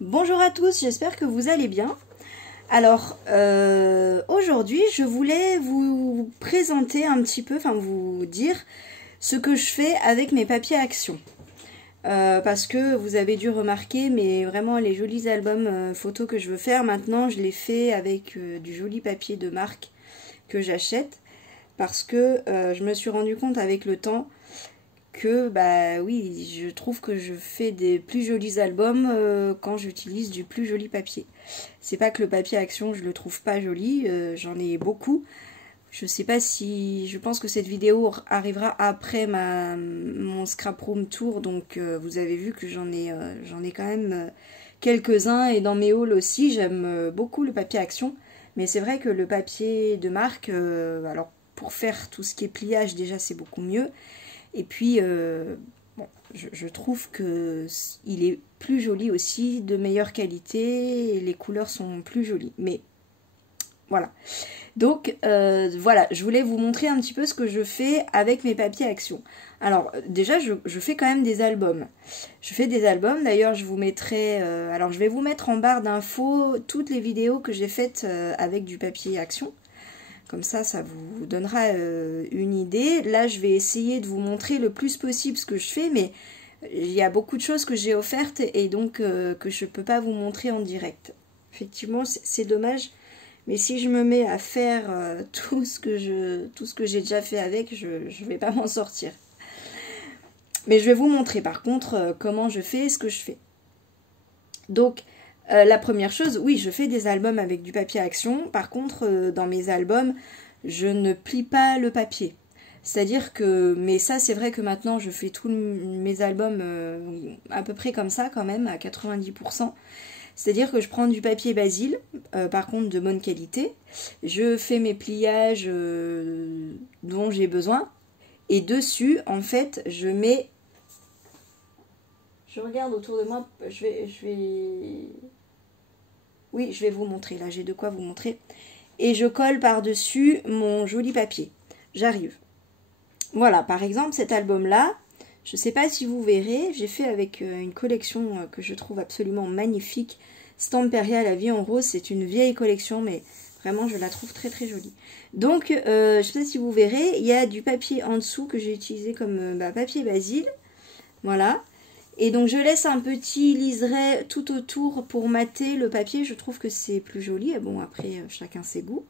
Bonjour à tous, j'espère que vous allez bien. Alors, aujourd'hui, je voulais vous présenter un petit peu, enfin vous dire ce que je fais avec mes papiers Action. Parce que vous avez dû remarquer, mais vraiment les jolis albums photos que je veux faire, maintenant je les fais avec du joli papier de marque que j'achète. Parce que je me suis rendu compte avec le temps que bah oui, je trouve que je fais des plus jolis albums quand j'utilise du plus joli papier. C'est pas que le papier Action je le trouve pas joli, j'en ai beaucoup. Je sais pas si, je pense que cette vidéo arrivera après mon scrap room tour, donc vous avez vu que j'en ai quand même quelques-uns, et dans mes hauls aussi j'aime beaucoup le papier Action. Mais c'est vrai que le papier de marque, alors pour faire tout ce qui est pliage déjà c'est beaucoup mieux. Et puis, bon, je trouve qu'il est plus joli aussi, de meilleure qualité, et les couleurs sont plus jolies. Mais voilà. Donc, voilà, je voulais vous montrer un petit peu ce que je fais avec mes papiers Action. Alors, déjà, je fais quand même des albums. Je fais des albums, d'ailleurs, je vous mettrai... alors, je vais vous mettre en barre d'infos toutes les vidéos que j'ai faites avec du papier Action. Comme ça vous donnera une idée. Là, je vais essayer de vous montrer le plus possible ce que je fais, mais il y a beaucoup de choses que j'ai offertes et donc que je ne peux pas vous montrer en direct. Effectivement, c'est dommage, mais si je me mets à faire tout ce que j'ai déjà fait avec, je ne vais pas m'en sortir. Mais je vais vous montrer par contre comment je fais ce que je fais. Donc, la première chose, oui, je fais des albums avec du papier Action. Par contre, dans mes albums, je ne plie pas le papier. C'est-à-dire que, mais ça c'est vrai que maintenant je fais tous mes albums à peu près comme ça quand même, à 90%. C'est-à-dire que je prends du papier Basile, par contre de bonne qualité. Je fais mes pliages dont j'ai besoin. Et dessus, en fait, je mets... Je regarde autour de moi, Oui, je vais vous montrer, là j'ai de quoi vous montrer. Et je colle par-dessus mon joli papier. J'arrive. Voilà, par exemple cet album-là, je ne sais pas si vous verrez, j'ai fait avec une collection que je trouve absolument magnifique. Stamperia, la vie en rose, c'est une vieille collection, mais vraiment je la trouve très très jolie. Donc, je ne sais pas si vous verrez, il y a du papier en dessous que j'ai utilisé comme papier Basile. Voilà. Et donc je laisse un petit liseré tout autour pour mater le papier, je trouve que c'est plus joli. Et bon, après chacun ses goûts.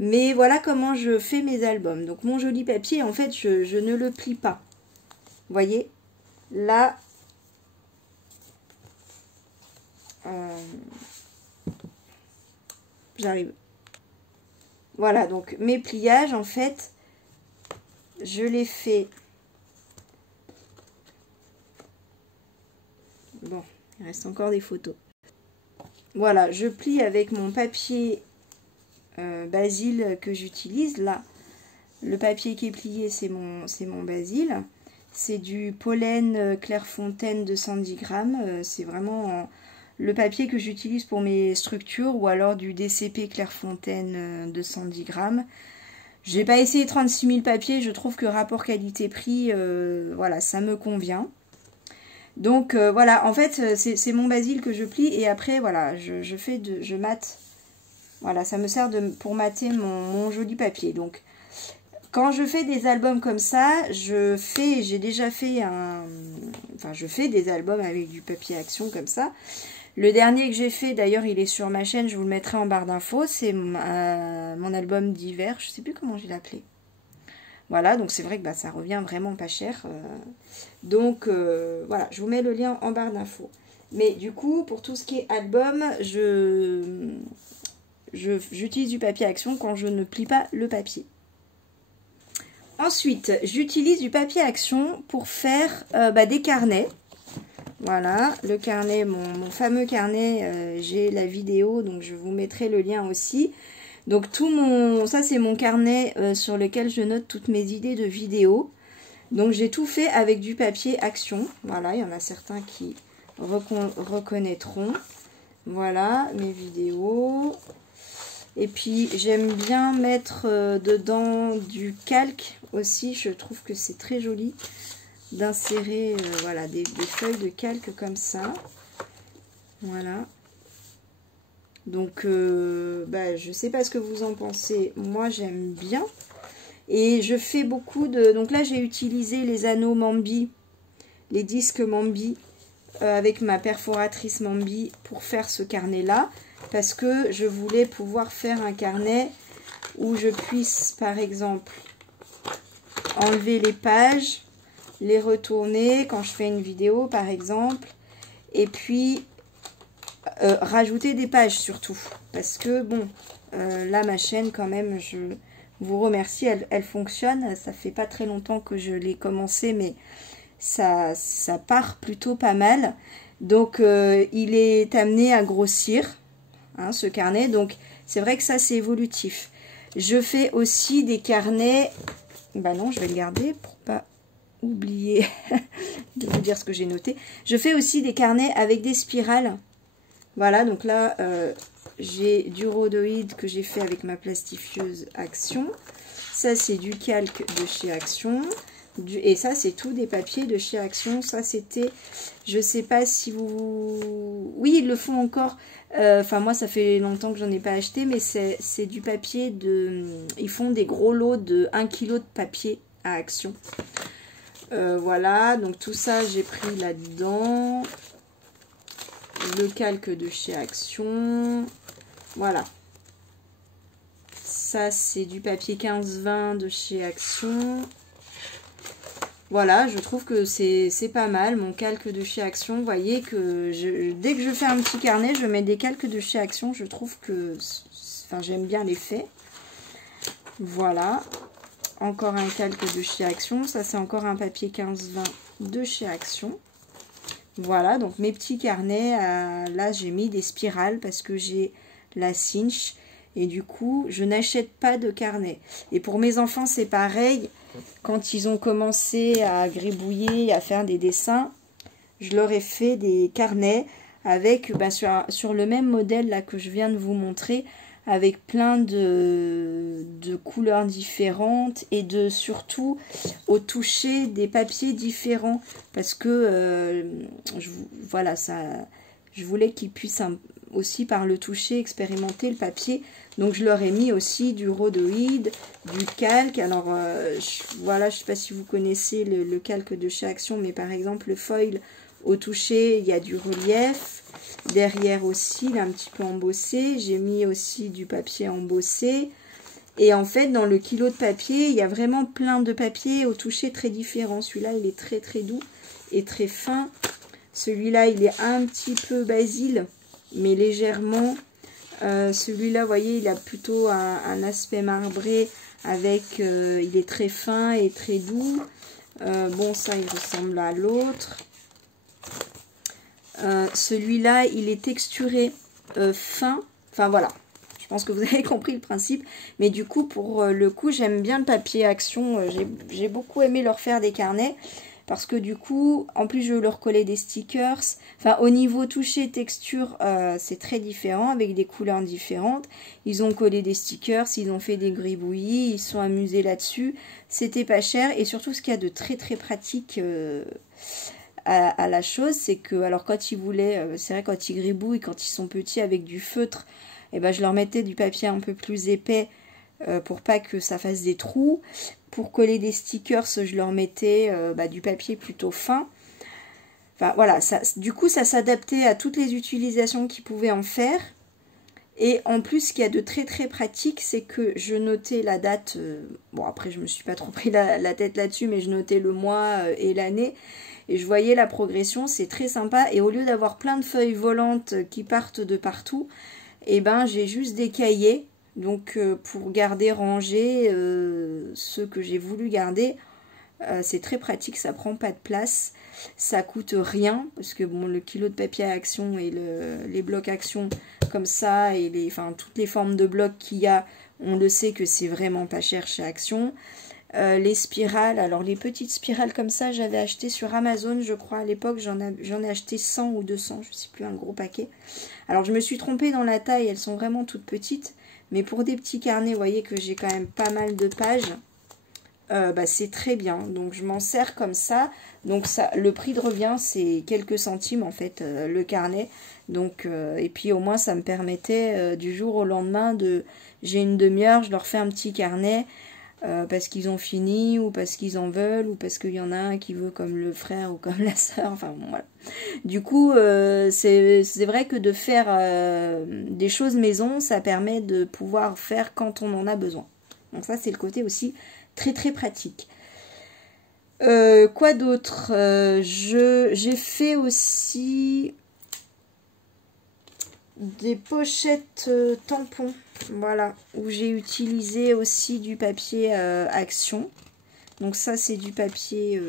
Mais voilà comment je fais mes albums. Donc mon joli papier, en fait, je ne le plie pas. Vous voyez, là, j'arrive. Voilà, donc mes pliages, en fait, je les fais... Bon, il reste encore des photos. Voilà, je plie avec mon papier Basile que j'utilise. Là, le papier qui est plié, c'est mon Basile. C'est du pollen Clairefontaine de 110 grammes. C'est vraiment le papier que j'utilise pour mes structures, ou alors du DCP Clairefontaine de 110 grammes. Je n'ai pas essayé 36 000 papiers. Je trouve que rapport qualité-prix, voilà, ça me convient. Donc voilà, en fait c'est mon Basile que je plie, et après voilà, je mate. Voilà, ça me sert pour mater mon joli papier. Donc quand je fais des albums comme ça, j'ai déjà fait je fais des albums avec du papier Action comme ça. Le dernier que j'ai fait, d'ailleurs il est sur ma chaîne, je vous le mettrai en barre d'infos, c'est mon album d'hiver, je sais plus comment je l'ai appelé. Voilà, donc c'est vrai que ça revient vraiment pas cher. Donc voilà, je vous mets le lien en barre d'infos. Mais du coup, pour tout ce qui est album, j'utilise du papier Action quand je ne plie pas le papier. Ensuite, j'utilise du papier Action pour faire des carnets. Voilà, le carnet, mon fameux carnet, j'ai la vidéo, donc je vous mettrai le lien aussi. Donc ça c'est mon carnet sur lequel je note toutes mes idées de vidéos. Donc j'ai tout fait avec du papier Action. Voilà, il y en a certains qui reconnaîtront. Voilà mes vidéos. Et puis j'aime bien mettre dedans du calque aussi. Je trouve que c'est très joli d'insérer voilà, des feuilles de calque comme ça. Voilà. Donc, je sais pas ce que vous en pensez. Moi, j'aime bien. Et je fais beaucoup de... Donc là, j'ai utilisé les anneaux Mambi, les disques Mambi, avec ma perforatrice Mambi pour faire ce carnet-là. Parce que je voulais pouvoir faire un carnet où je puisse, par exemple, enlever les pages, les retourner quand je fais une vidéo, par exemple. Et puis... rajouter des pages surtout, parce que bon, là ma chaîne quand même, je vous remercie, elle fonctionne, ça fait pas très longtemps que je l'ai commencé, mais ça part plutôt pas mal, donc il est amené à grossir, hein, ce carnet, donc c'est vrai que ça c'est évolutif. Je fais aussi des carnets, bah non je vais le garder pour pas oublier de vous dire ce que j'ai noté. Je fais aussi des carnets avec des spirales. Voilà, donc là, j'ai du rhodoïde que j'ai fait avec ma plastifieuse Action. Ça, c'est du calque de chez Action. Et ça, c'est tout des papiers de chez Action. Ça, c'était, je sais pas si vous... Oui, ils le font encore. Enfin, moi, ça fait longtemps que j'en ai pas acheté, mais c'est du papier de... Ils font des gros lots de 1 kg de papier à Action. Voilà, donc tout ça, j'ai pris là-dedans. Le calque de chez Action, voilà, ça c'est du papier 15-20 de chez Action, voilà, je trouve que c'est pas mal, mon calque de chez Action, vous voyez que dès que je fais un petit carnet, je mets des calques de chez Action, je trouve que, enfin j'aime bien l'effet, voilà, encore un calque de chez Action, ça c'est encore un papier 15-20 de chez Action. Voilà, donc mes petits carnets, là j'ai mis des spirales parce que j'ai la cinch et du coup je n'achète pas de carnet. Et pour mes enfants c'est pareil, quand ils ont commencé à gribouiller, à faire des dessins, je leur ai fait des carnets avec, sur le même modèle là que je viens de vous montrer, avec plein de couleurs différentes et surtout au toucher des papiers différents parce que voilà, je voulais qu'ils puissent aussi par le toucher expérimenter le papier, donc je leur ai mis aussi du rhodoïde, du calque. Alors voilà, je sais pas si vous connaissez le calque de chez Action, mais par exemple le foil au toucher, il y a du relief. Derrière aussi, il est un petit peu embossé. J'ai mis aussi du papier embossé. Et en fait, dans le kilo de papier, il y a vraiment plein de papiers au toucher très différents. Celui-là, il est très très doux et très fin. Celui-là, il est un petit peu basile, mais légèrement. Celui-là, vous voyez, il a plutôt un aspect marbré avec... il est très fin et très doux. Bon, ça, il ressemble à l'autre. Celui-là, il est texturé fin. Enfin, voilà. Je pense que vous avez compris le principe. Mais du coup, pour le coup, j'aime bien le papier Action. J'ai beaucoup aimé leur faire des carnets. Parce que du coup, en plus, je leur collais des stickers. Enfin, au niveau toucher, texture, c'est très différent, avec des couleurs différentes. Ils ont collé des stickers, ils ont fait des gribouillis, ils se sont amusés là-dessus. C'était pas cher. Et surtout, ce qu'il y a de très très pratique... à la chose, c'est que, alors quand ils voulaient, c'est vrai, quand ils gribouillent, quand ils sont petits avec du feutre, et ben je leur mettais du papier un peu plus épais pour pas que ça fasse des trous. Pour coller des stickers, je leur mettais du papier plutôt fin. Enfin voilà, du coup ça s'adaptait à toutes les utilisations qu'ils pouvaient en faire. Et en plus, ce qu'il y a de très très pratique, c'est que je notais la date, bon après je me suis pas trop pris la tête là-dessus, mais je notais le mois et l'année. Et je voyais la progression, c'est très sympa. Et au lieu d'avoir plein de feuilles volantes qui partent de partout, et ben j'ai juste des cahiers. Donc pour garder rangés ceux que j'ai voulu garder, c'est très pratique, ça prend pas de place. Ça coûte rien, parce que bon, le kilo de papier à Action et les blocs Action comme ça, et toutes les formes de blocs qu'il y a, on le sait que c'est vraiment pas cher chez Action. Les spirales, alors les petites spirales comme ça, j'avais acheté sur Amazon, je crois, à l'époque, j'en ai acheté 100 ou 200, je sais plus, un gros paquet. Alors je me suis trompée dans la taille, elles sont vraiment toutes petites, mais pour des petits carnets, vous voyez que j'ai quand même pas mal de pages. bah, c'est très bien. Donc je m'en sers comme ça. Donc ça, le prix de revient, c'est quelques centimes en fait, le carnet. Donc, et puis au moins ça me permettait du jour au lendemain de... J'ai une demi-heure, je leur fais un petit carnet. Parce qu'ils ont fini, ou parce qu'ils en veulent, ou parce qu'il y en a un qui veut comme le frère ou comme la sœur, enfin bon, voilà. Du coup, c'est vrai que de faire des choses maison, ça permet de pouvoir faire quand on en a besoin. Donc ça, c'est le côté aussi très très pratique. Quoi d'autre? J'ai fait aussi des pochettes tampons, voilà, où j'ai utilisé aussi du papier Action. Donc ça, c'est du papier,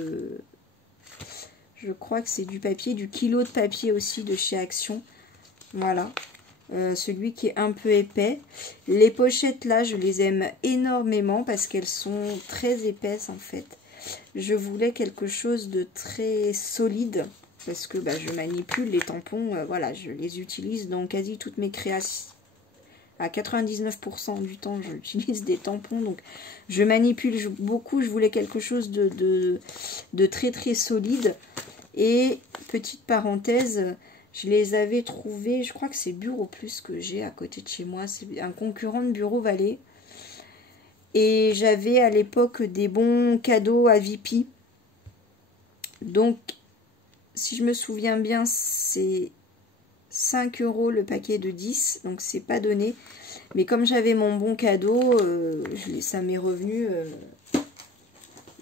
je crois que c'est du papier, du kilo de papier aussi de chez Action. Voilà, celui qui est un peu épais. Les pochettes là, je les aime énormément parce qu'elles sont très épaisses en fait. Je voulais quelque chose de très solide. Parce que bah, je manipule les tampons, voilà, je les utilise dans quasi toutes mes créations. À 99% du temps, j'utilise des tampons, donc je manipule beaucoup. Je voulais quelque chose de très très solide. Et petite parenthèse, je les avais trouvés, je crois que c'est Bureau Plus que j'ai à côté de chez moi. C'est un concurrent de Bureau Vallée. Et j'avais à l'époque des bons cadeaux à Vipi. Donc... Si je me souviens bien, c'est 5 € le paquet de 10, donc c'est pas donné. Mais comme j'avais mon bon cadeau, ça m'est revenu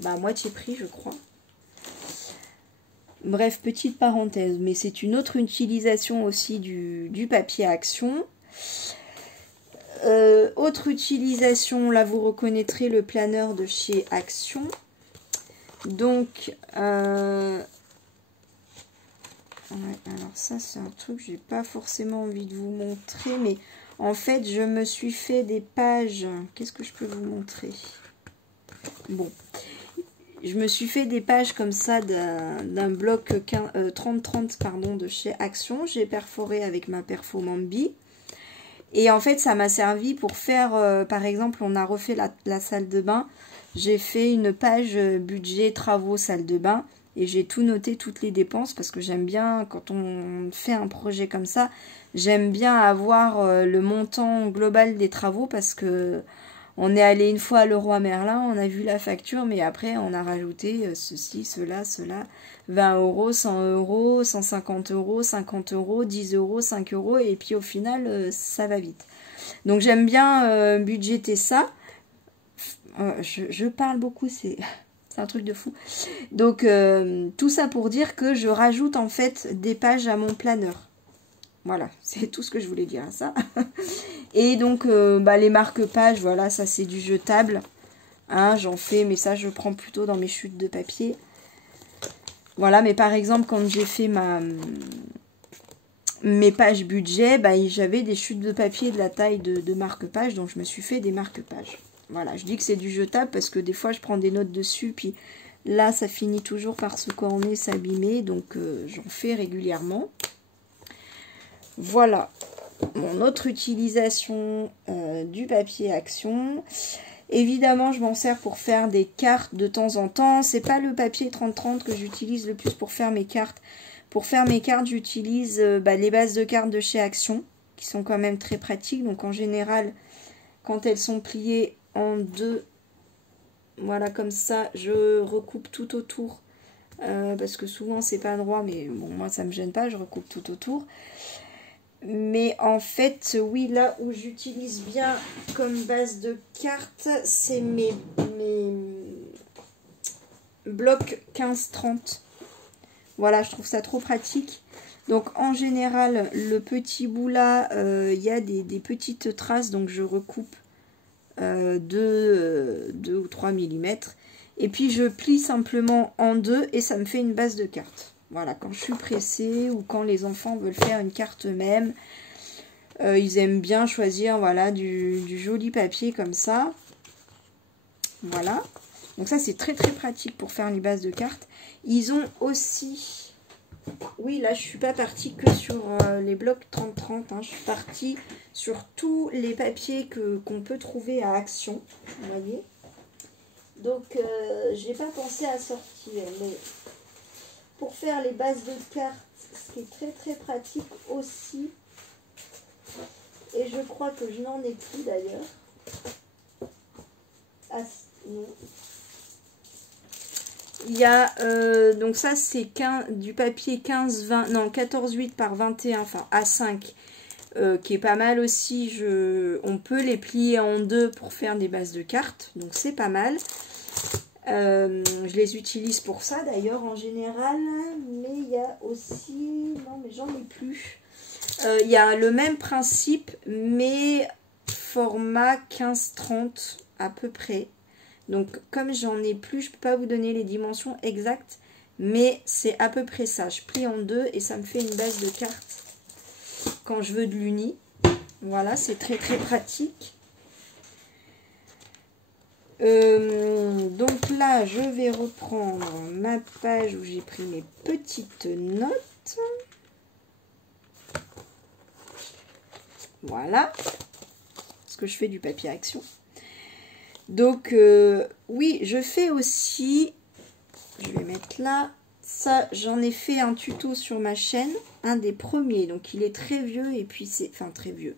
à moitié prix, je crois. Bref, petite parenthèse, mais c'est une autre utilisation aussi du papier Action. Autre utilisation, là vous reconnaîtrez le planeur de chez Action. Donc... ouais, alors ça c'est un truc que j'ai pas forcément envie de vous montrer, mais en fait je me suis fait des pages. Qu'est-ce que je peux vous montrer? Bon, je me suis fait des pages comme ça d'un bloc 30-30 pardon, de chez Action. J'ai perforé avec ma perfo Mambi. Et en fait ça m'a servi pour faire, par exemple on a refait la salle de bain. J'ai fait une page budget travaux salle de bain. Et j'ai tout noté, toutes les dépenses, parce que j'aime bien, quand on fait un projet comme ça, j'aime bien avoir le montant global des travaux, parce que on est allé une fois à Leroy Merlin, on a vu la facture, mais après on a rajouté ceci, cela, 20 €, 100 €, 150 €, 50 €, 10 €, 5 €, et puis au final, ça va vite. Donc j'aime bien budgéter ça. Je parle beaucoup, c'est... C'est un truc de fou. Donc, tout ça pour dire que je rajoute en fait des pages à mon planeur. Voilà, c'est tout ce que je voulais dire à ça. Et donc, les marque-pages, voilà, ça c'est du jetable. Hein, j'en fais, mais ça je prends plutôt dans mes chutes de papier. Voilà, mais par exemple, quand j'ai fait mes pages budget, j'avais des chutes de papier de la taille de marque-page, donc je me suis fait des marque-pages. Voilà, je dis que c'est du jetable parce que des fois je prends des notes dessus, puis là ça finit toujours par se corner, s'abîmer, donc j'en fais régulièrement. Voilà, mon autre utilisation du papier Action. Évidemment, je m'en sers pour faire des cartes de temps en temps. C'est pas le papier 30-30 que j'utilise le plus pour faire mes cartes. Pour faire mes cartes, j'utilise les bases de cartes de chez Action, qui sont quand même très pratiques. Donc en général, quand elles sont pliées en deux, voilà, comme ça, je recoupe tout autour. Parce que souvent, c'est pas droit, mais bon, moi, ça me gêne pas, je recoupe tout autour. Mais en fait, oui, là où j'utilise bien comme base de cartes, c'est mes blocs 15-30. Voilà, je trouve ça trop pratique. Donc en général, le petit bout là, il y a des petites traces, donc je recoupe 2 ou 3 mm. Et puis je plie simplement en deux et ça me fait une base de carte. Voilà, quand je suis pressée ou quand les enfants veulent faire une carte eux-mêmes, ils aiment bien choisir, voilà, du joli papier comme ça. Voilà. Donc ça, c'est très très pratique pour faire les bases de cartes. Ils ont aussi... Oui, là, je suis pas partie que sur les blocs 30-30. Hein. Je suis partie sur tous les papiers qu'on peut trouver à Action. Vous voyez ? Donc, j'ai pas pensé à sortir. Mais pour faire les bases de cartes, ce qui est très très pratique aussi, et je crois que je n'en ai plus d'ailleurs. Ah, non. Il y a, donc ça c'est du papier 15-20, non 14-8 par 21, enfin A5, qui est pas mal aussi. On peut les plier en deux pour faire des bases de cartes, donc c'est pas mal. Je les utilise pour ça d'ailleurs en général, mais il y a aussi, non mais j'en ai plus. Il y a le même principe, mais format 15-30 à peu près. Donc, comme j'en ai plus, je ne peux pas vous donner les dimensions exactes, mais c'est à peu près ça. Je plie en deux et ça me fait une base de cartes quand je veux de l'uni. Voilà, c'est très très pratique. Donc là, je vais reprendre ma page où j'ai pris mes petites notes. Voilà, parce que je fais du papier action. Donc, oui, je fais aussi, je vais mettre là, ça, j'en ai fait un tuto sur ma chaîne, un des premiers, donc il est très vieux, et puis c'est, enfin très vieux,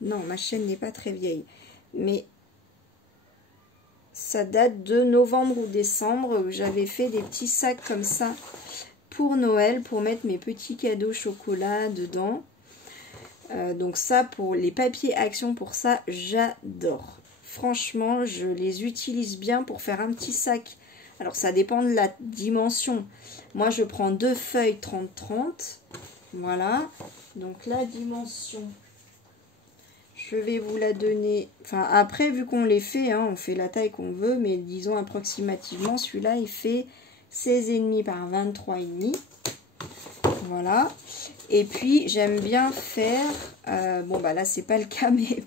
non, ma chaîne n'est pas très vieille, mais ça date de novembre ou décembre, où j'avais fait des petits sacs comme ça pour Noël, pour mettre mes petits cadeaux chocolat dedans. Donc ça, pour les papiers action, pour ça, j'adore. Franchement, je les utilise bien pour faire un petit sac. Alors, ça dépend de la dimension. Moi, je prends 2 feuilles 30-30. Voilà. Donc, la dimension, je vais vous la donner. Enfin, après, vu qu'on les fait, hein, on fait la taille qu'on veut. Mais disons approximativement, celui-là, il fait 16,5 par 23,5. Voilà. Et puis, j'aime bien faire... bon, bah là, c'est pas le cas, mais...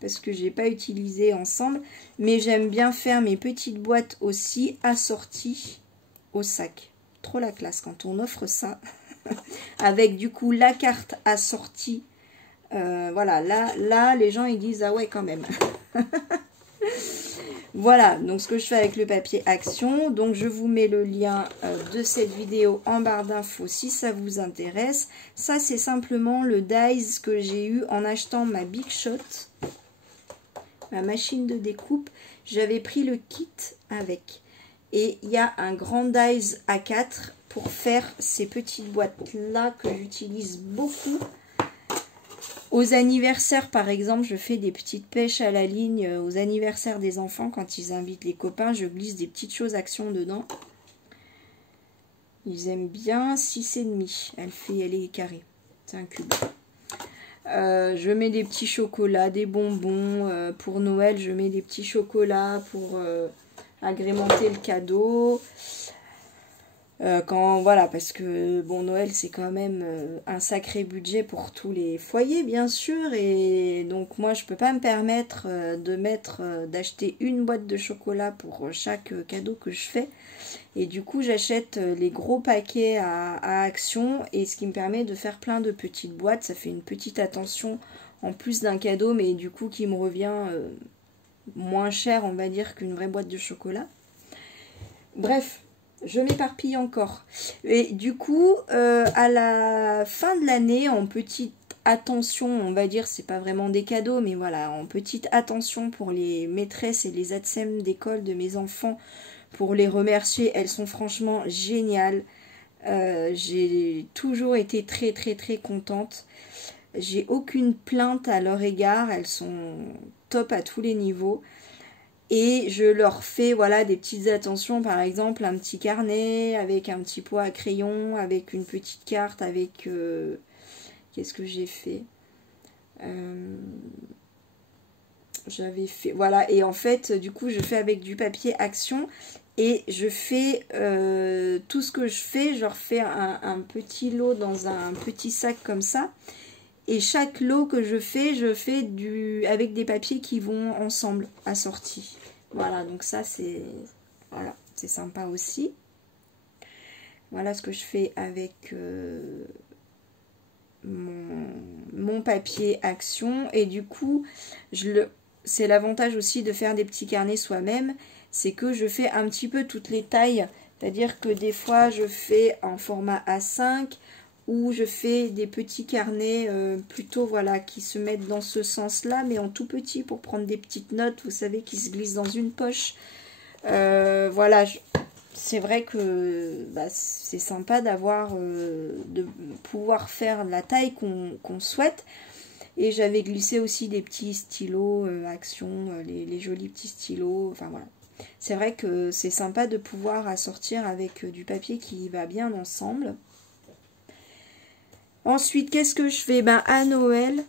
parce que j'ai pas utilisé ensemble, mais j'aime bien faire mes petites boîtes aussi assorties au sac. Trop la classe quand on offre ça avec du coup la carte assortie. Voilà, là les gens ils disent ah ouais quand même. Voilà, donc ce que je fais avec le papier action. Donc je vous mets le lien de cette vidéo en barre d'infos si ça vous intéresse. Ça c'est simplement le dies que j'ai eu en achetant ma Big Shot, ma machine de découpe. J'avais pris le kit avec. Et il y a un grand dies A4 pour faire ces petites boîtes là que j'utilise beaucoup. Aux anniversaires, par exemple, je fais des petites pêches à la ligne aux anniversaires des enfants. Quand ils invitent les copains, je glisse des petites choses action dedans. Ils aiment bien 6,5. Elle est carrée. C'est un cube. Je mets des petits chocolats, des bonbons. Pour Noël, je mets des petits chocolats pour agrémenter le cadeau. Voilà, parce que bon, Noël c'est quand même un sacré budget pour tous les foyers bien sûr, et donc moi je peux pas me permettre d'acheter une boîte de chocolat pour chaque cadeau que je fais, et du coup j'achète les gros paquets à Action, et ce qui me permet de faire plein de petites boîtes. Ça fait une petite attention en plus d'un cadeau, mais du coup qui me revient moins cher on va dire qu'une vraie boîte de chocolat. Bref, je m'éparpille encore. Et du coup, à la fin de l'année, en petite attention, on va dire, c'est pas vraiment des cadeaux, mais voilà, en petite attention pour les maîtresses et les ATSEM d'école de mes enfants, pour les remercier. Elles sont franchement géniales. J'ai toujours été très très très contente. J'ai aucune plainte à leur égard. Elles sont top à tous les niveaux. Et je leur fais voilà des petites attentions, par exemple un petit carnet avec un petit pot à crayon, avec une petite carte, avec qu'est-ce que j'ai fait, j'avais fait voilà. Et en fait du coup je fais avec du papier Action, et je fais tout ce que je fais, je refais un petit lot dans un petit sac comme ça. Et chaque lot que je fais avec des papiers qui vont ensemble, assortis. Voilà, donc ça c'est voilà, c'est sympa aussi. Voilà ce que je fais avec mon papier Action. Et du coup, c'est l'avantage aussi de faire des petits carnets soi-même, c'est que je fais un petit peu toutes les tailles. C'est-à-dire que des fois, je fais en format A5 ou je fais des petits carnets plutôt, voilà, qui se mettent dans ce sens-là, mais en tout petit pour prendre des petites notes, vous savez, qui se glissent dans une poche. Voilà, c'est vrai que bah, c'est sympa d'avoir, de pouvoir faire la taille qu'on souhaite. Et j'avais glissé aussi des petits stylos Action, les jolis petits stylos, enfin voilà. C'est vrai que c'est sympa de pouvoir assortir avec du papier qui va bien ensemble. Ensuite, qu'est-ce que je fais? Ben, à Noël,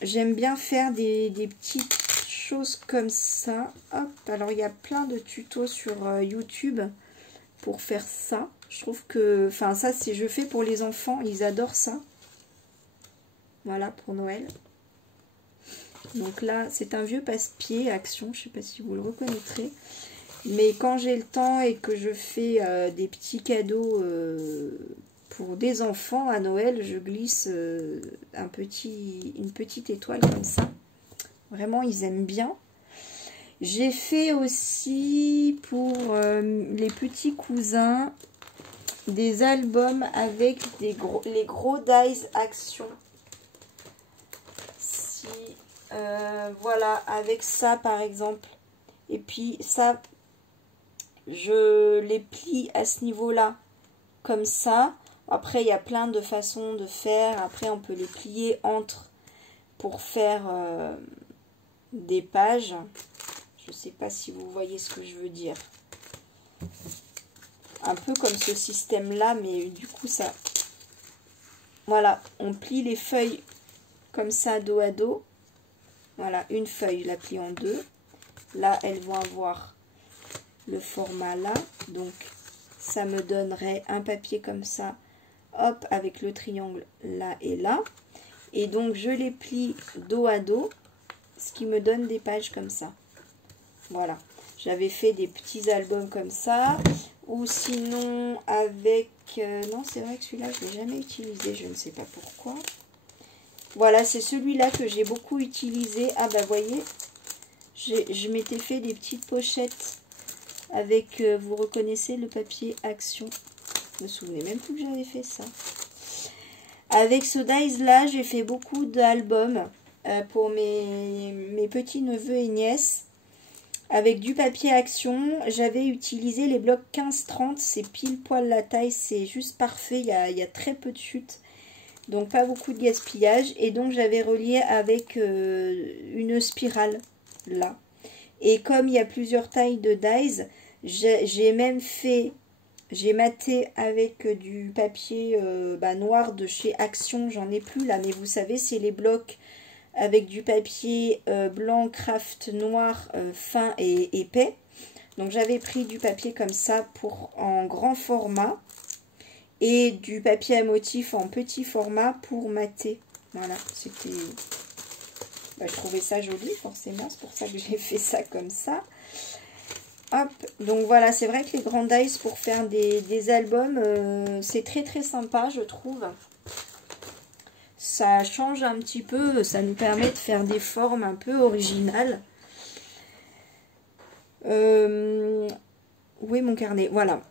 j'aime bien faire des petites choses comme ça. Hop, alors il y a plein de tutos sur YouTube pour faire ça. Je trouve que, enfin ça, si je fais pour les enfants, ils adorent ça. Voilà, pour Noël. Donc là, c'est un vieux passe-pied Action, je ne sais pas si vous le reconnaîtrez. Mais quand j'ai le temps et que je fais des petits cadeaux pour des enfants à Noël, je glisse une petite étoile comme ça. Vraiment, ils aiment bien. J'ai fait aussi pour les petits cousins des albums avec les gros dies Action. Voilà, avec ça par exemple. Et puis ça, je les plie à ce niveau-là, comme ça. Après, il y a plein de façons de faire. Après, on peut les plier entre pour faire des pages. Je ne sais pas si vous voyez ce que je veux dire. Un peu comme ce système-là, mais du coup, ça... Voilà, on plie les feuilles comme ça, dos à dos. Voilà, une feuille, je la plie en deux. Là, elles vont avoir le format là. Donc, ça me donnerait un papier comme ça. Hop, avec le triangle là et là. Et donc, je les plie dos à dos. Ce qui me donne des pages comme ça. Voilà. J'avais fait des petits albums comme ça. Ou sinon, avec... non, c'est vrai que celui-là, je ne l'ai jamais utilisé. Je ne sais pas pourquoi. Voilà, c'est celui-là que j'ai beaucoup utilisé. Ah bah voyez, je m'étais fait des petites pochettes avec, vous reconnaissez le papier Action. Je me souvenais même plus que j'avais fait ça. Avec ce dies-là, j'ai fait beaucoup d'albums pour mes petits-neveux et nièces. Avec du papier Action, j'avais utilisé les blocs 15-30. C'est pile poil la taille, c'est juste parfait. Il y a très peu de chutes. Donc pas beaucoup de gaspillage. Et donc j'avais relié avec une spirale là. Et comme il y a plusieurs tailles de dies, j'ai même fait, j'ai maté avec du papier noir de chez Action. J'en ai plus là, mais vous savez, c'est les blocs avec du papier blanc craft noir fin et épais. Donc j'avais pris du papier comme ça pour en grand format. Et du papier à motif en petit format pour mater. Voilà, c'était... je trouvais ça joli, forcément. C'est pour ça que j'ai fait ça comme ça. Hop, donc voilà, c'est vrai que les grands dies pour faire des albums, c'est très très sympa, je trouve. Ça change un petit peu, ça nous permet de faire des formes un peu originales. Où est mon carnet? Voilà.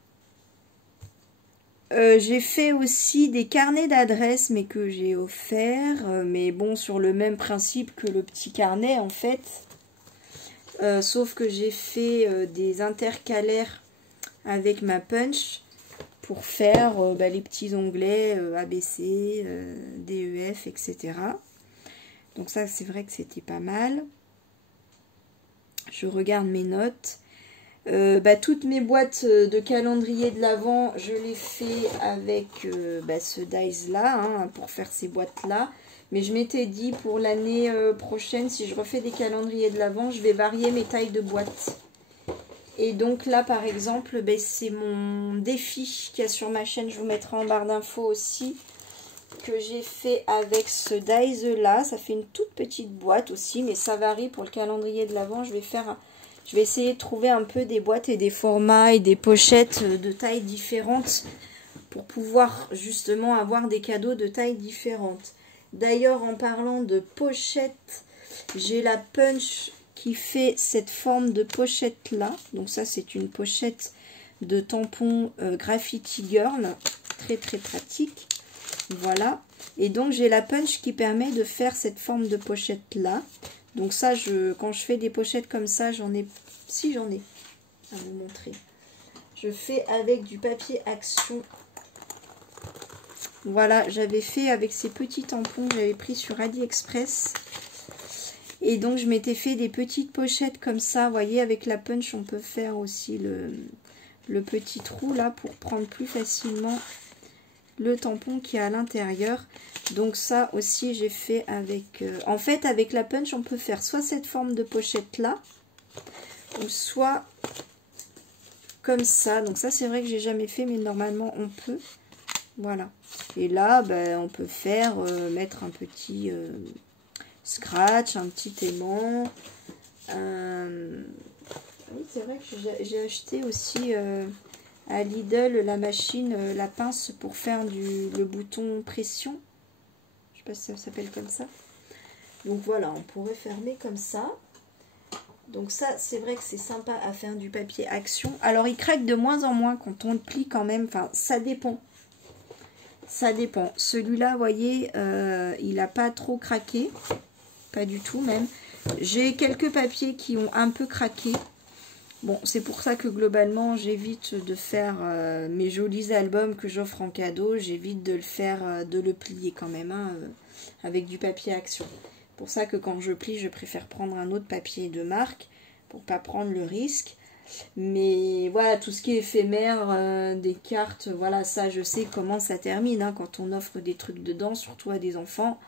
J'ai fait aussi des carnets d'adresses, mais que j'ai offert. Mais bon, sur le même principe que le petit carnet, en fait. Sauf que j'ai fait des intercalaires avec ma punch pour faire les petits onglets ABC, DEF, etc. Donc ça, c'est vrai que c'était pas mal. Je regarde mes notes. Toutes mes boîtes de calendrier de l'Avent, je les fais avec ce dies là, hein, pour faire ces boîtes là. Mais je m'étais dit pour l'année prochaine, si je refais des calendriers de l'Avent, je vais varier mes tailles de boîtes. Et donc là par exemple, c'est mon défi qu'il y a sur ma chaîne, je vous mettrai en barre d'infos aussi, que j'ai fait avec ce dies là. Ça fait une toute petite boîte aussi, mais ça varie pour le calendrier de l'Avent. Je vais essayer de trouver un peu des boîtes et des formats et des pochettes de tailles différentes pour pouvoir justement avoir des cadeaux de tailles différentes. D'ailleurs, en parlant de pochettes, J'ai la punch qui fait cette forme de pochette là. Donc ça c'est une pochette de tampon Graffiti Girl. Très très pratique. Voilà. Et donc j'ai la punch qui permet de faire cette forme de pochette là. Donc ça, quand je fais des pochettes comme ça, j'en ai... Si j'en ai à vous montrer. Je fais avec du papier Action. Voilà, j'avais fait avec ces petits tampons que j'avais pris sur AliExpress. Et donc, je m'étais fait des petites pochettes comme ça. Vous voyez, avec la punch, on peut faire aussi le petit trou là pour prendre plus facilement le tampon qui est à l'intérieur. Donc ça aussi, j'ai fait avec... en fait, avec la punch, on peut faire soit cette forme de pochette là, ou soit comme ça. Donc ça, c'est vrai que j'ai jamais fait, mais normalement, on peut. Voilà. Et là, ben, on peut faire, mettre un petit scratch, un petit aimant. Oui, c'est vrai que j'ai acheté aussi à Lidl la machine, la pince pour faire le bouton pression. Je sais pas si ça s'appelle comme ça. Donc voilà, on pourrait fermer comme ça. Donc ça, c'est vrai que c'est sympa à faire du papier Action. Alors, il craque de moins en moins quand on le plie quand même. Enfin, ça dépend. Ça dépend. Celui-là, vous voyez, il n'a pas trop craqué. Pas du tout même. J'ai quelques papiers qui ont un peu craqué. Bon, c'est pour ça que globalement, j'évite de faire mes jolis albums que j'offre en cadeau. J'évite de le faire, de le plier quand même, hein, avec du papier Action. Pour ça que quand je plie, je préfère prendre un autre papier de marque pour pas prendre le risque. Mais voilà, tout ce qui est éphémère, des cartes, voilà, ça je sais comment ça termine, hein, quand on offre des trucs dedans, surtout à des enfants.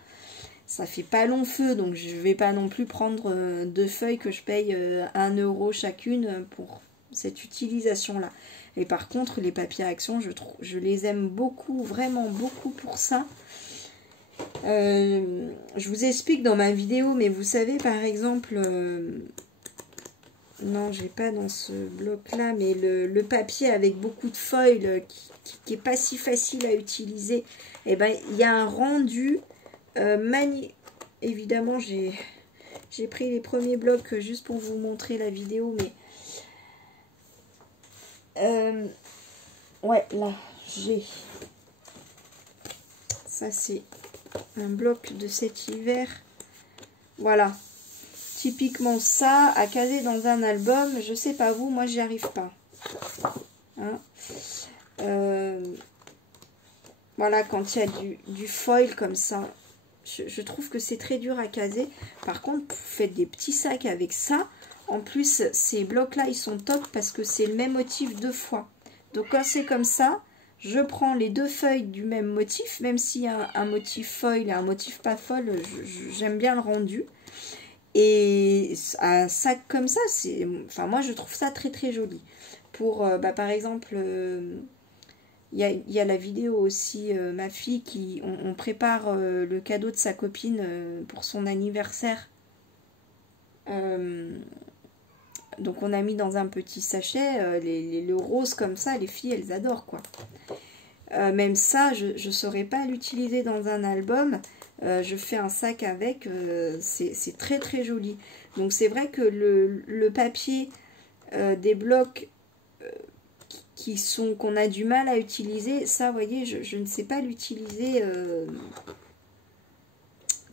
Ça fait pas long feu, donc je vais pas non plus prendre 2 feuilles que je paye 1 € chacune pour cette utilisation-là. Et par contre, les papiers Action, je les aime beaucoup, vraiment beaucoup pour ça. Je vous explique dans ma vidéo, mais vous savez, par exemple... non, j'ai pas dans ce bloc-là, mais le papier avec beaucoup de foil qui est pas si facile à utiliser, et ben il y a un rendu magnifique. Évidemment, j'ai pris les premiers blocs juste pour vous montrer la vidéo, mais ouais, là, j'ai... Ça, c'est un bloc de cet hiver. Voilà. Typiquement ça, à caser dans un album, je sais pas vous, moi j'y arrive pas. Hein, voilà, quand il y a du foil comme ça, je trouve que c'est très dur à caser. Par contre, vous faites des petits sacs avec ça. En plus, ces blocs-là, ils sont top parce que c'est le même motif 2 fois. Donc quand c'est comme ça, je prends les 2 feuilles du même motif, même s'il y a un motif foil et un motif pas foil, j'aime bien le rendu. Et un sac comme ça, enfin moi je trouve ça très très joli. Pour, par exemple, il y a la vidéo aussi, ma fille, on prépare le cadeau de sa copine pour son anniversaire. Donc on a mis dans un petit sachet, le rose comme ça, les filles elles adorent quoi. Même ça, je ne saurais pas l'utiliser dans un album. Je fais un sac avec, c'est très très joli. Donc c'est vrai que le papier des blocs qu'on a du mal à utiliser, ça vous voyez, je ne sais pas l'utiliser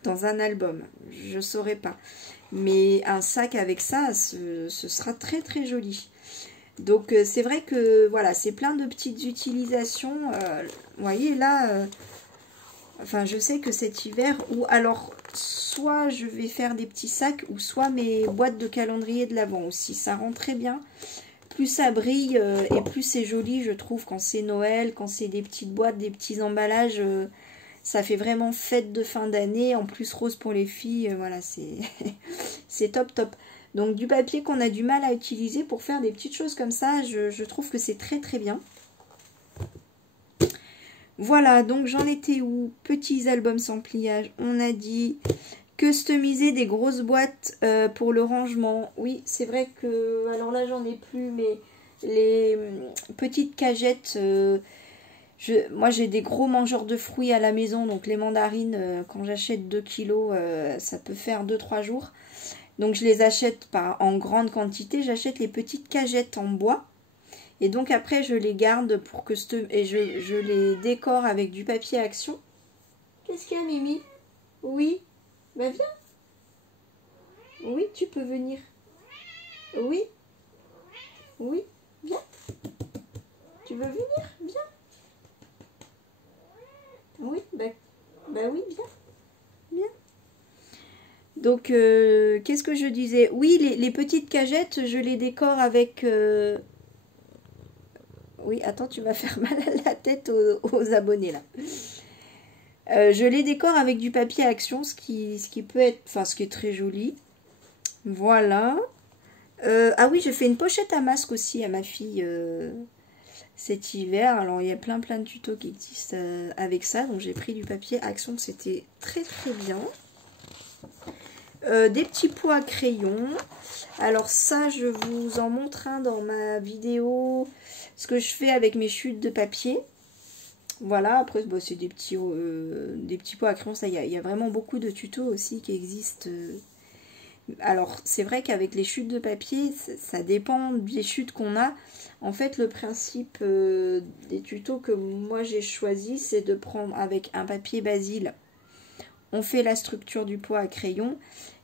dans un album. Je ne saurais pas. Mais un sac avec ça, ce sera très très joli. Donc c'est vrai que voilà, c'est plein de petites utilisations. Vous voyez là... Enfin, je sais que cet hiver, ou alors, soit je vais faire des petits sacs, ou soit mes boîtes de calendrier de l'Avent aussi. Ça rend très bien. Plus ça brille, et plus c'est joli, je trouve, quand c'est Noël, quand c'est des petites boîtes, des petits emballages. Ça fait vraiment fête de fin d'année. En plus, rose pour les filles, voilà, c'est top, top. Donc, du papier qu'on a du mal à utiliser pour faire des petites choses comme ça, je trouve que c'est très, très bien. Voilà, donc j'en étais où? Petits albums sans pliage, on a dit. Customiser des grosses boîtes pour le rangement. Oui, c'est vrai que... Alors là, j'en ai plus, mais les petites cagettes... Moi, j'ai des gros mangeurs de fruits à la maison. Donc, les mandarines, quand j'achète 2 kilos, ça peut faire 2-3 jours. Donc, je les achète pas en grande quantité. J'achète les petites cagettes en bois. Et donc, après, je les garde pour que... Et je les décore avec du papier Action. Qu'est-ce qu'il y a, Mimi? Oui. Bah, viens. Oui, tu peux venir. Oui. Oui, viens. Tu veux venir? Viens. Oui, bah oui, viens. Viens. Donc, qu'est-ce que je disais? Oui, les petites cagettes, je les décore avec... Oui, attends, tu vas faire mal à la tête aux abonnés, là. Je les décore avec du papier Action, ce qui peut être... Enfin, ce qui est très joli. Voilà. Ah oui, j'ai fait une pochette à masque aussi à ma fille cet hiver. Alors, il y a plein de tutos qui existent avec ça. Donc, j'ai pris du papier Action, c'était très bien. Des petits pots à crayon. Alors ça, je vous en montre un dans ma vidéo, ce que je fais avec mes chutes de papier. Voilà, après, bon, c'est des petits pots à crayon. Ça, il y a vraiment beaucoup de tutos aussi qui existent. Alors, c'est vrai qu'avec les chutes de papier, ça dépend des chutes qu'on a. En fait, le principe des tutos que moi j'ai choisi, c'est de prendre avec un papier Basile. On fait la structure du pot à crayon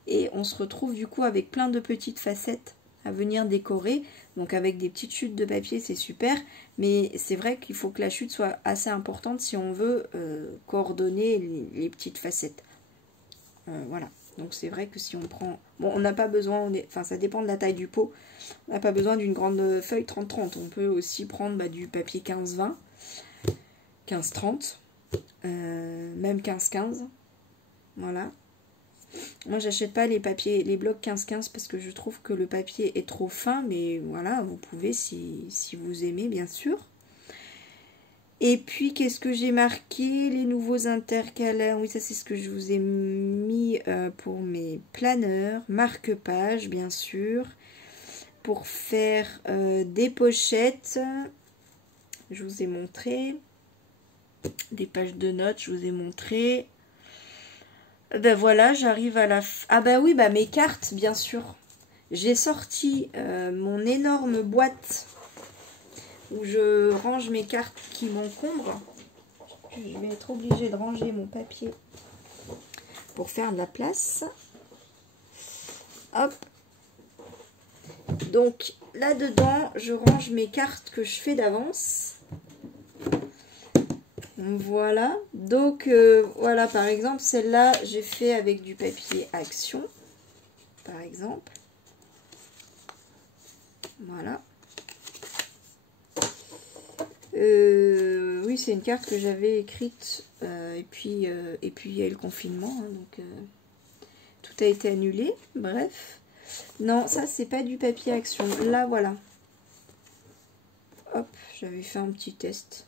et on se retrouve du coup avec plein de petites facettes à venir décorer. Donc avec des petites chutes de papier, c'est super. Mais c'est vrai qu'il faut que la chute soit assez importante si on veut coordonner les petites facettes. Voilà. Donc c'est vrai que si on prend... Bon, on n'a pas besoin... Enfin, ça dépend de la taille du pot. On n'a pas besoin d'une grande feuille 30-30. On peut aussi prendre du papier 15-20, 15-30, même 15-15. Voilà. Moi, j'achète pas les blocs 15-15 parce que je trouve que le papier est trop fin. Mais voilà, vous pouvez si vous aimez, bien sûr. Et puis, qu'est-ce que j'ai marqué? Les nouveaux intercalaires. Oui, ça, c'est ce que je vous ai mis pour mes planeurs. Marque-page, bien sûr. Pour faire des pochettes. Je vous ai montré. Des pages de notes, je vous ai montré. Ben voilà, j'arrive à la... Ah ben oui, mes cartes, bien sûr. J'ai sorti mon énorme boîte où je range mes cartes qui m'encombrent. Je vais être obligée de ranger mon papier pour faire de la place. Hop. Donc, là-dedans, je range mes cartes que je fais d'avance. Voilà. Donc, voilà, par exemple, celle-là, j'ai fait avec du papier Action. Par exemple. Voilà. Oui, c'est une carte que j'avais écrite et puis il y a eu le confinement, hein, donc tout a été annulé. Bref, non, ça c'est pas du papier Action. Là, voilà. Hop, j'avais fait un petit test.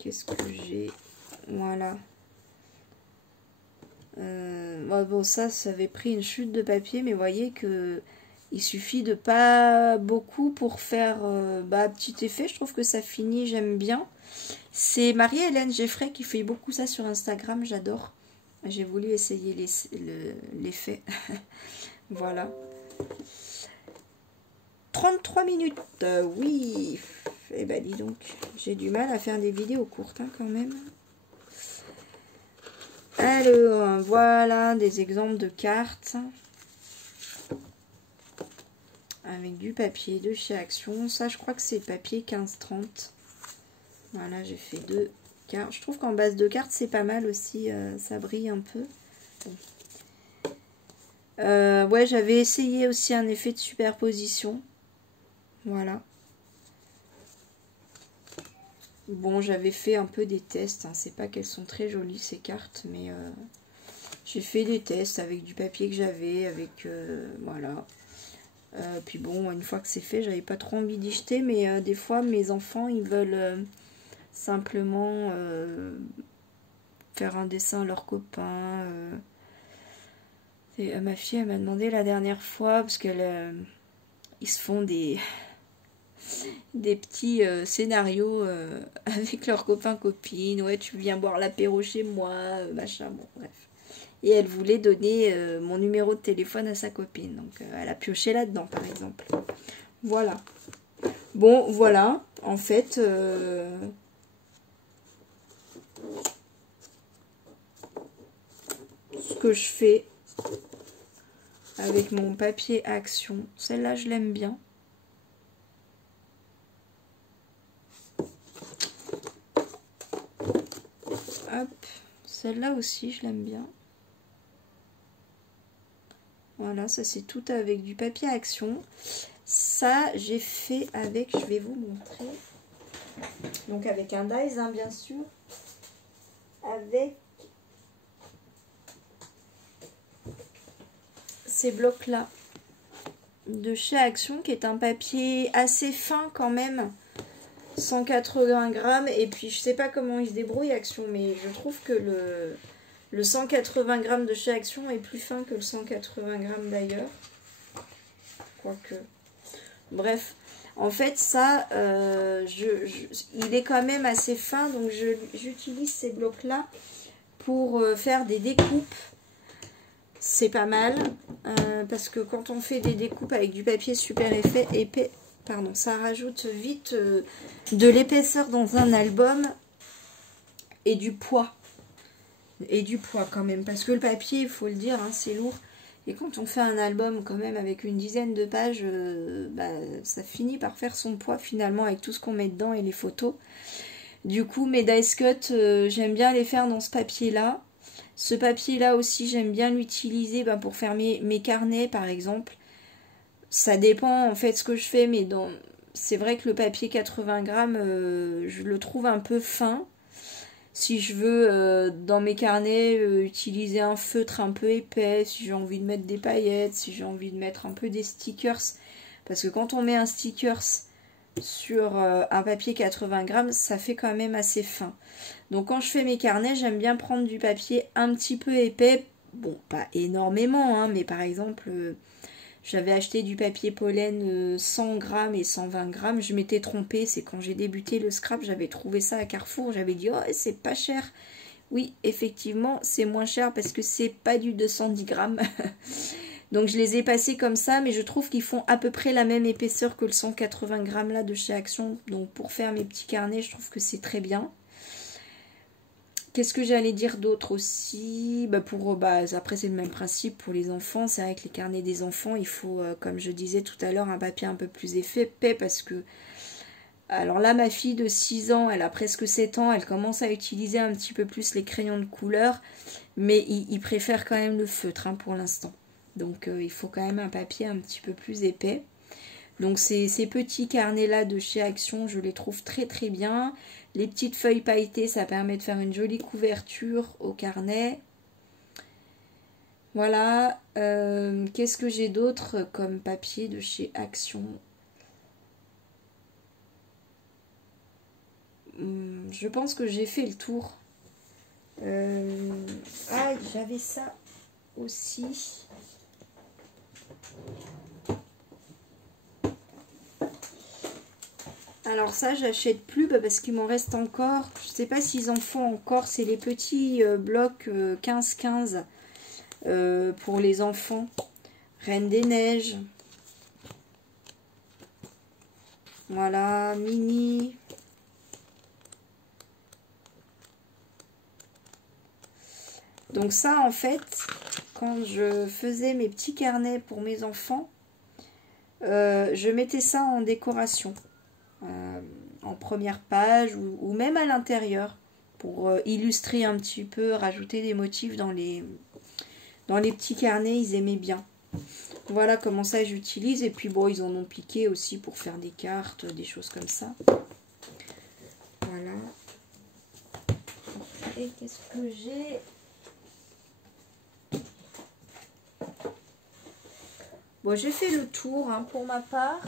Qu'est-ce que j'ai? Voilà. Bon, ça avait pris une chute de papier, mais vous voyez que il suffit de pas beaucoup pour faire petit effet. Je trouve que ça finit, j'aime bien. C'est Marie-Hélène Geffray qui fait beaucoup ça sur Instagram, j'adore. J'ai voulu essayer l'effet. Voilà. 33 minutes, oui. Eh ben dis donc, j'ai du mal à faire des vidéos courtes hein, quand même. Alors, voilà des exemples de cartes. Avec du papier de chez Action. Ça, je crois que c'est papier 15-30. Voilà, j'ai fait 2 cartes. Je trouve qu'en base de cartes, c'est pas mal aussi. Ça brille un peu. Bon. Ouais, j'avais essayé aussi un effet de superposition. Voilà. Bon, j'avais fait un peu des tests. Hein. C'est pas qu'elles sont très jolies, ces cartes. Mais j'ai fait des tests avec du papier que j'avais. Avec... voilà. Puis bon, une fois que c'est fait, j'avais pas trop envie d'y jeter, mais des fois mes enfants ils veulent simplement faire un dessin à leurs copains. Ma fille elle m'a demandé la dernière fois, parce qu'elle ils se font des des petits scénarios avec leurs copains, copines. Ouais, tu viens boire l'apéro chez moi, machin, bon, bref. Et elle voulait donner mon numéro de téléphone à sa copine. Donc, elle a pioché là-dedans, par exemple. Voilà. Bon, voilà. En fait... ce que je fais avec mon papier Action. Celle-là, je l'aime bien. Hop. Celle-là aussi, je l'aime bien. Voilà, ça c'est tout avec du papier Action. Ça, j'ai fait avec, je vais vous montrer. Donc avec un dies, hein, bien sûr. Avec ces blocs-là de chez Action, qui est un papier assez fin quand même. 180 grammes. Et puis, je sais pas comment ils se débrouillent Action, mais je trouve que le 180 grammes de chez Action est plus fin que le 180 grammes d'ailleurs. Quoique. Bref, en fait, ça, il est quand même assez fin. Donc, j'utilise ces blocs-là pour faire des découpes. C'est pas mal. Parce que quand on fait des découpes avec du papier super épais, pardon, ça rajoute vite de l'épaisseur dans un album et du poids. Et du poids quand même. Parce que le papier, il faut le dire, hein, c'est lourd. Et quand on fait un album quand même avec une dizaine de pages, ça finit par faire son poids finalement avec tout ce qu'on met dedans et les photos. Du coup, mes dice cut, j'aime bien les faire dans ce papier-là. Ce papier-là aussi, j'aime bien l'utiliser pour faire mes carnets par exemple. Ça dépend en fait ce que je fais, mais c'est vrai que le papier 80 grammes, je le trouve un peu fin. Si je veux, dans mes carnets, utiliser un feutre un peu épais, si j'ai envie de mettre des paillettes, si j'ai envie de mettre un peu des stickers. Parce que quand on met un stickers sur un papier 80 grammes, ça fait quand même assez fin. Donc quand je fais mes carnets, j'aime bien prendre du papier un petit peu épais. Bon, pas énormément, hein, mais par exemple... j'avais acheté du papier pollen 100 grammes et 120 grammes. Je m'étais trompée. C'est quand j'ai débuté le scrap. J'avais trouvé ça à Carrefour. J'avais dit, oh, c'est pas cher. Oui, effectivement, c'est moins cher parce que c'est pas du 210 grammes. Donc, je les ai passés comme ça. Mais je trouve qu'ils font à peu près la même épaisseur que le 180 grammes là de chez Action. Donc, pour faire mes petits carnets, je trouve que c'est très bien. Qu'est-ce que j'allais dire d'autre aussi? Après, c'est le même principe pour les enfants. C'est vrai que les carnets des enfants, il faut, comme je disais tout à l'heure, un papier un peu plus épais parce que... Alors là, ma fille de 6 ans, elle a presque 7 ans, elle commence à utiliser un petit peu plus les crayons de couleur, mais il préfère quand même le feutre hein, pour l'instant. Donc, il faut quand même un papier un petit peu plus épais. Donc, ces petits carnets-là de chez Action, je les trouve très très bien. Les petites feuilles pailletées, ça permet de faire une jolie couverture au carnet. Voilà. Qu'est-ce que j'ai d'autre comme papier de chez Action? Je pense que j'ai fait le tour. J'avais ça aussi. Alors ça, j'achète plus parce qu'il m'en reste encore. Je sais pas s'ils en font encore. C'est les petits blocs 15-15 pour les enfants. Reine des Neiges. Voilà, mini. Donc ça, en fait, quand je faisais mes petits carnets pour mes enfants, je mettais ça en décoration. En première page ou même à l'intérieur pour illustrer un petit peu, rajouter des motifs dans les petits carnets, ils aimaient bien. Voilà comment ça j'utilise. Et puis bon, ils en ont piqué aussi pour faire des cartes, des choses comme ça. Voilà. Et qu'est-ce que j'ai? Bon, j'ai fait le tour hein, pour ma part.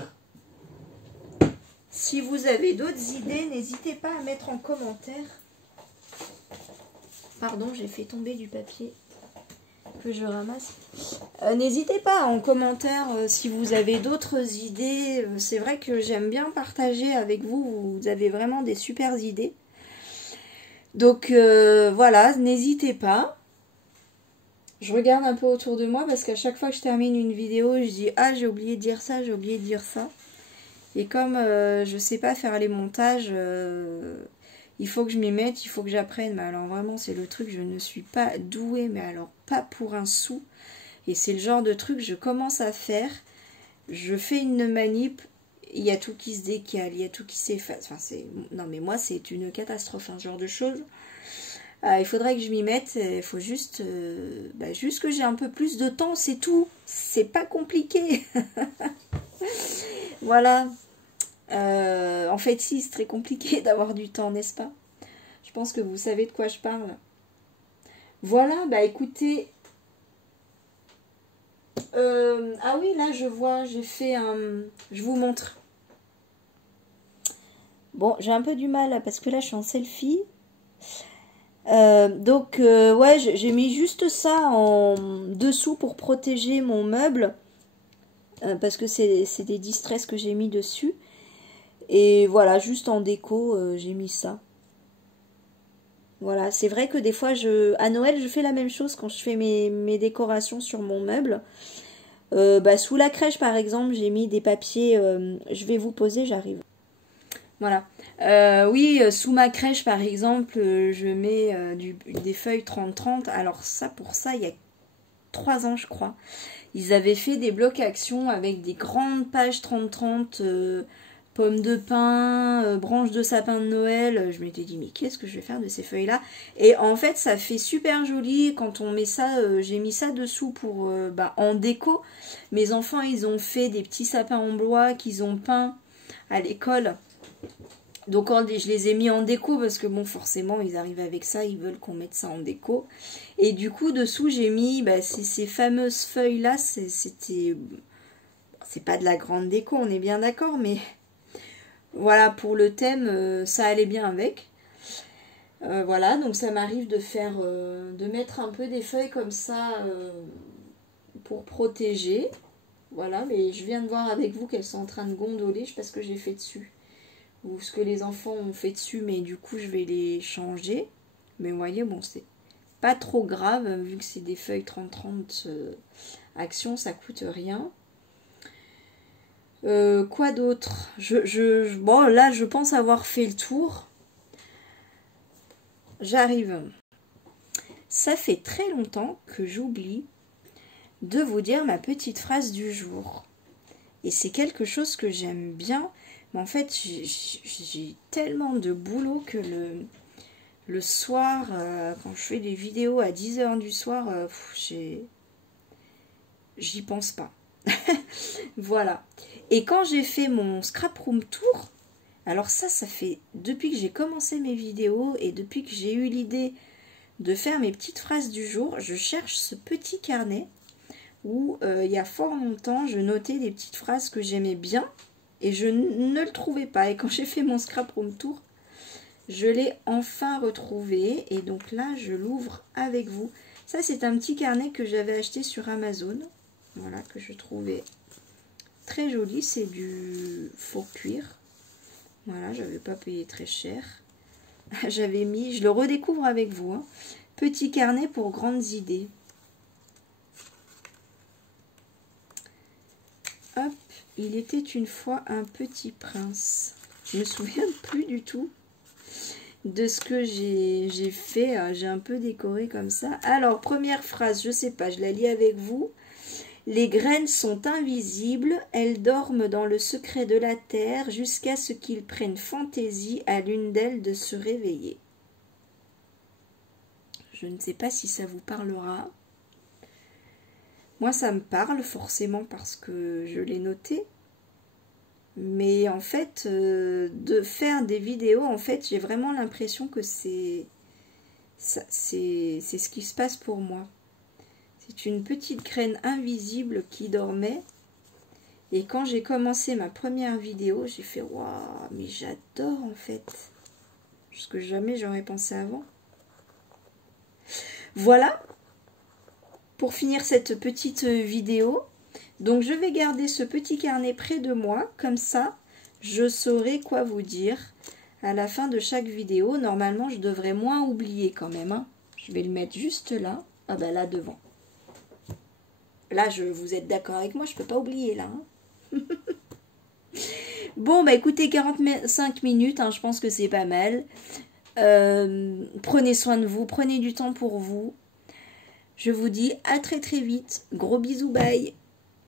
Si vous avez d'autres idées, n'hésitez pas à mettre en commentaire. Pardon, j'ai fait tomber du papier que je ramasse. N'hésitez pas en commentaire si vous avez d'autres idées. C'est vrai que j'aime bien partager avec vous. Vous avez vraiment des super idées. Donc voilà, n'hésitez pas. Je regarde un peu autour de moi parce qu'à chaque fois que je termine une vidéo, je dis « Ah, j'ai oublié de dire ça, j'ai oublié de dire ça ». Et comme je sais pas faire les montages, il faut que je m'y mette, il faut que j'apprenne. Mais alors vraiment, c'est le truc, je ne suis pas douée, mais alors pas pour un sou. Et c'est le genre de truc, je commence à faire, je fais une manip, il y a tout qui se décale, il y a tout qui s'efface. Enfin, non mais moi, c'est une catastrophe, ce genre de choses. Il faudrait que je m'y mette, il faut juste, juste que j'ai un peu plus de temps, c'est tout. C'est pas compliqué. Voilà. En fait, si, c'est très compliqué d'avoir du temps, n'est-ce pas? Je pense que vous savez de quoi je parle. Voilà, écoutez. Ah oui, là, je vois, j'ai fait un... Je vous montre. Bon, j'ai un peu du mal, là, parce que là, je suis en selfie. Ouais, j'ai mis juste ça en dessous pour protéger mon meuble. Parce que c'est des distresses que j'ai mis dessus. Et voilà, juste en déco, j'ai mis ça. Voilà, c'est vrai que des fois, à Noël, je fais la même chose quand je fais mes décorations sur mon meuble. Sous la crèche, par exemple, j'ai mis des papiers. Je vais vous poser, j'arrive. Voilà. Oui, sous ma crèche, par exemple, je mets des feuilles 30-30. Alors ça, pour ça, il y a 3 ans, je crois. Ils avaient fait des blocs actions avec des grandes pages 30-30, pommes de pin, branches de sapin de Noël. Je m'étais dit, mais qu'est-ce que je vais faire de ces feuilles-là? Et en fait, ça fait super joli quand on met ça. J'ai mis ça dessous pour en déco. Mes enfants, ils ont fait des petits sapins en bois qu'ils ont peints à l'école. Donc je les ai mis en déco parce que bon, forcément ils arrivent avec ça, ils veulent qu'on mette ça en déco. Et du coup dessous j'ai mis ces fameuses feuilles là, c'est pas de la grande déco, on est bien d'accord, mais voilà, pour le thème ça allait bien avec. Voilà, donc ça m'arrive de mettre un peu des feuilles comme ça pour protéger. Voilà, mais je viens de voir avec vous qu'elles sont en train de gondoler, je sais pas ce que j'ai fait dessus. Ou ce que les enfants ont fait dessus, mais du coup je vais les changer. Mais vous voyez, bon, c'est pas trop grave, vu que c'est des feuilles 30-30 actions, ça coûte rien. Quoi d'autre? Bon, là, je pense avoir fait le tour. J'arrive. Ça fait très longtemps que j'oublie de vous dire ma petite phrase du jour. Et c'est quelque chose que j'aime bien. Mais en fait, j'ai tellement de boulot que le soir, quand je fais des vidéos à 10 h du soir, j'y pense pas. Voilà. Et quand j'ai fait mon scrap room tour, alors ça fait depuis que j'ai commencé mes vidéos et depuis que j'ai eu l'idée de faire mes petites phrases du jour, je cherche ce petit carnet où il y a fort longtemps, je notais des petites phrases que j'aimais bien. Et je ne le trouvais pas. Et quand j'ai fait mon scrap room tour, je l'ai enfin retrouvé. Et donc là, je l'ouvre avec vous. Ça, c'est un petit carnet que j'avais acheté sur Amazon. Voilà, que je trouvais très joli. C'est du faux cuir. Voilà, j'avais pas payé très cher. J'avais mis, je le redécouvre avec vous. Hein. Petit carnet pour grandes idées. Hop. Il était une fois un petit prince. Je me souviens plus du tout de ce que j'ai fait. J'ai un peu décoré comme ça. Alors, première phrase, je sais pas, je la lis avec vous. Les graines sont invisibles, elles dorment dans le secret de la terre jusqu'à ce qu'ils prennent fantaisie à l'une d'elles de se réveiller. Je ne sais pas si ça vous parlera. Moi, ça me parle forcément parce que je l'ai noté. Mais en fait, de faire des vidéos, en fait, j'ai vraiment l'impression que c'est ce qui se passe pour moi. C'est une petite graine invisible qui dormait. Et quand j'ai commencé ma première vidéo, j'ai fait « Waouh, mais j'adore en fait !» Ce que jamais j'aurais pensé avant. Voilà. pour finir cette petite vidéo. Donc je vais garder ce petit carnet près de moi, comme ça je saurai quoi vous dire à la fin de chaque vidéo. Normalement je devrais moins oublier quand même, hein. Je vais le mettre juste là, ah ben là devant. Là vous êtes d'accord avec moi, je peux pas oublier là, hein. Bon bah écoutez, 45 minutes, hein, je pense que c'est pas mal. Prenez soin de vous, prenez du temps pour vous. Je vous dis à très très vite, gros bisous, bye.